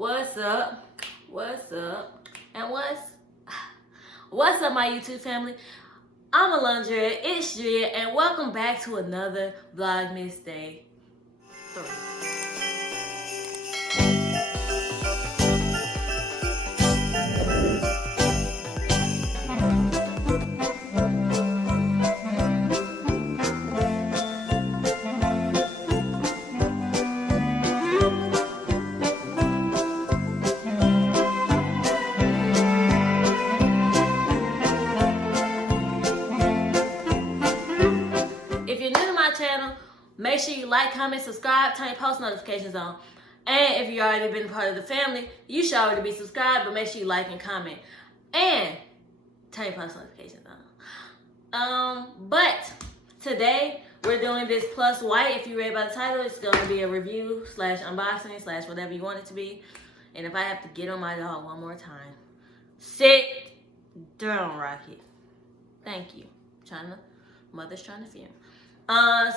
What's up? What's up? And what's up, my YouTube family? I'm Alondra, it's Drea, and welcome back to another Vlogmas Day 3. If you're new to my channel, make sure you like, comment, subscribe, turn your post notifications on. And if you've already been part of the family, you should already be subscribed, but make sure you like and comment. And turn your post notifications on. But today, we're doing this plus white. If you read by the title, it's going to be a review / unboxing / whatever you want it to be. And if I have to get on my dog one more time, sit down, Rocket. Thank you. Mother's trying to film.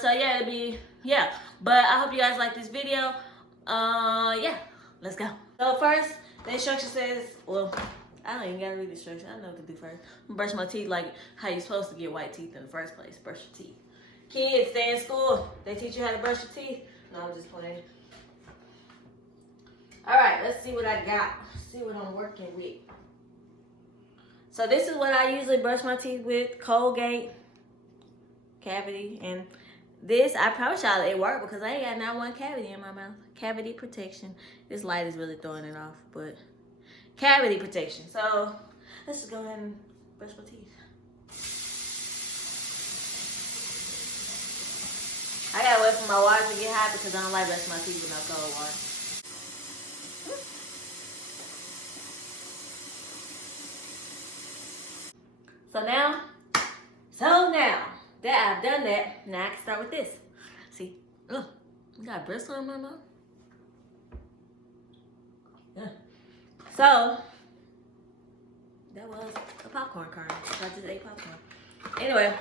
So yeah, but I hope you guys like this video. Yeah, let's go. So first, the instruction says, well, I don't even gotta read the instruction. I know what to do first. Brush my teeth like how you're supposed to get white teeth in the first place. Brush your teeth. Kids, stay in school. They teach you how to brush your teeth. No, I'm just playing. All right, let's see what I got. See what I'm working with. So this is what I usually brush my teeth with: Colgate, cavity, and this, I promise y'all it worked because I ain't got not one cavity in my mouth. Cavity protection. This light is really throwing it off, but cavity protection. So let's just go ahead and brush my teeth. I gotta wait for my water to get hot because I don't like brushing my teeth with no cold water. So now that I've done that, now I can start with this. See, I got bristle in my mouth. So that was a popcorn kernel. I just ate popcorn. Anyway,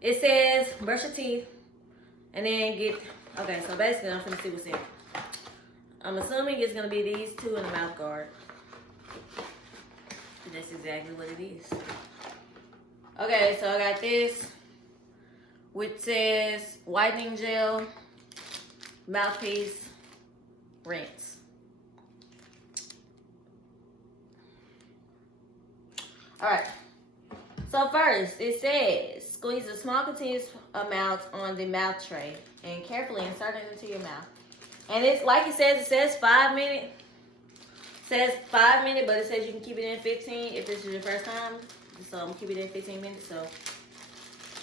it says brush your teeth and then get. Okay, so basically I'm gonna see what's in. I'm assuming it's gonna be these two in the mouth guard. That's exactly what it is. Okay, so I got this, which says whitening gel, mouthpiece, rinse. All right. So first, it says squeeze a small continuous amount on the mouth tray and carefully insert it into your mouth. And it's like it says 5 minutes. It says 5 minutes, but it says you can keep it in 15 if this is your first time. So I'm gonna keep it in 15 minutes. So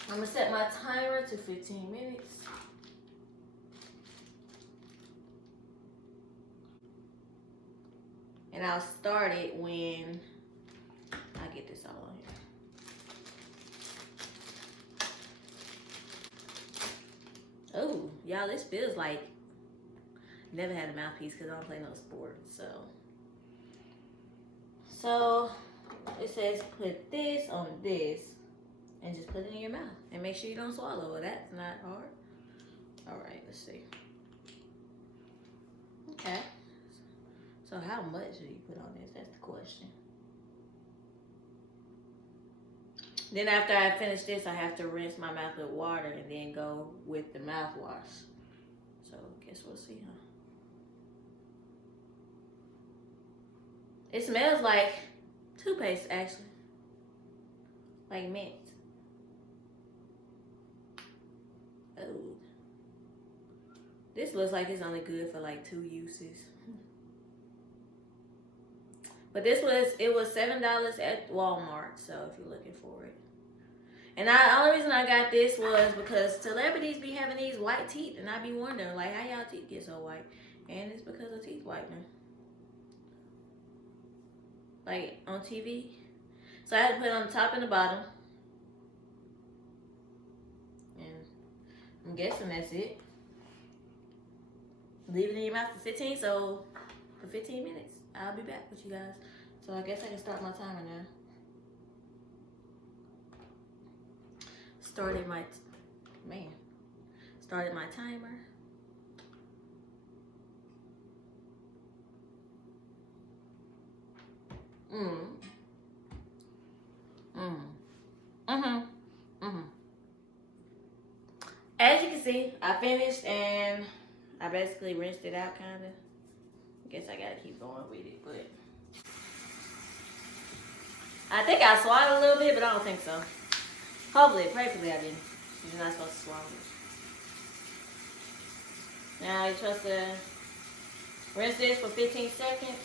I'm gonna set my timer to 15 minutes. And I'll start it when I get this all on here. Oh, y'all, this feels like never had a mouthpiece because I don't play no sports. So it says put this on this and just put it in your mouth and make sure you don't swallow it. That's not hard. All right, let's see. Okay. So how much do you put on this? That's the question. Then after I finish this, I have to rinse my mouth with water and then go with the mouthwash. So guess we'll see, huh? It smells like toothpaste, actually. Like mint. Oh. This looks like it's only good for like 2 uses. But it was $7 at Walmart, so if you're looking for it. And the only reason I got this was because celebrities be having these white teeth, and I be wondering, like, how y'all teeth get so white? And it's because of teeth whitening. Like on TV. So I had to put it on the top and the bottom. And I'm guessing that's it. Leave it in your mouth for 15 minutes. I'll be back with you guys. So I guess I can start my timer now. Started my timer. As you can see, I finished and I basically rinsed it out, kind of. I guess I gotta keep going with it, but I think I swallowed a little bit, but I don't think so. Hopefully, prayerfully I didn't. You're not supposed to swallow it. Now you're supposed to rinse this for 15 seconds.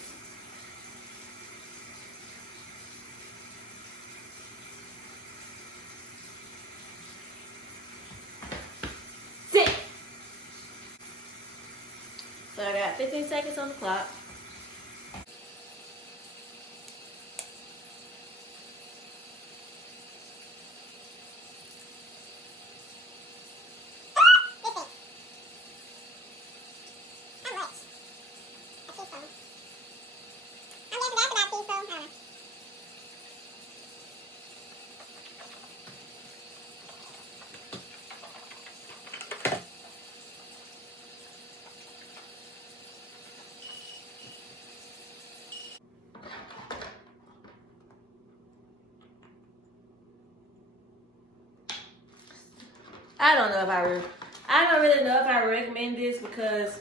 Sit! So I got 15 seconds on the clock. I don't really know if I recommend this because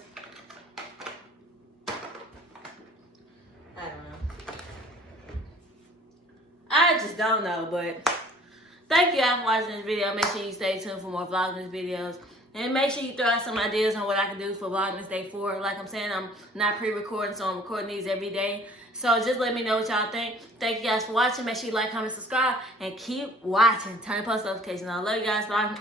I don't know. I just don't know, but thank you all for watching this video. Make sure you stay tuned for more Vlogmas videos. And make sure you throw out some ideas on what I can do for Vlogmas Day 4. Like I'm saying, I'm not pre-recording, so I'm recording these every day. So just let me know what y'all think. Thank you guys for watching. Make sure you like, comment, subscribe, and keep watching. Turn post notifications on. Love you guys. Bye.